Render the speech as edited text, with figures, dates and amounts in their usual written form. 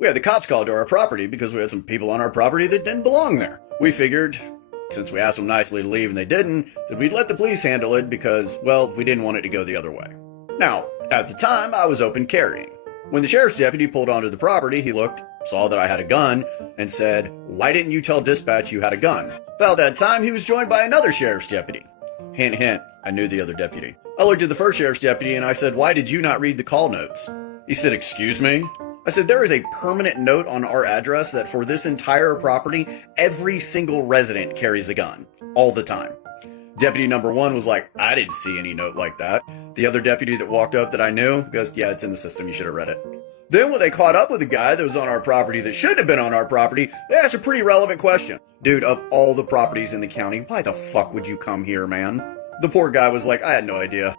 We had the cops called to our property because we had some people on our property that didn't belong there. We figured, since we asked them nicely to leave and they didn't, that we'd let the police handle it because, well, we didn't want it to go the other way. Now, at the time, I was open carrying. When the sheriff's deputy pulled onto the property, he looked, saw that I had a gun, and said, "Why didn't you tell dispatch you had a gun?" About that time, he was joined by another sheriff's deputy. Hint, hint, I knew the other deputy. I looked at the first sheriff's deputy and I said, "Why did you not read the call notes?" He said, "Excuse me?" I said, "There is a permanent note on our address that for this entire property, every single resident carries a gun. All the time." Deputy number one was like, "I didn't see any note like that." The other deputy that walked up that I knew goes, "Yeah, it's in the system. You should have read it." Then when they caught up with a guy that was on our property that shouldn't have been on our property, they asked a pretty relevant question. "Dude, of all the properties in the county, why the fuck would you come here, man?" The poor guy was like, "I had no idea."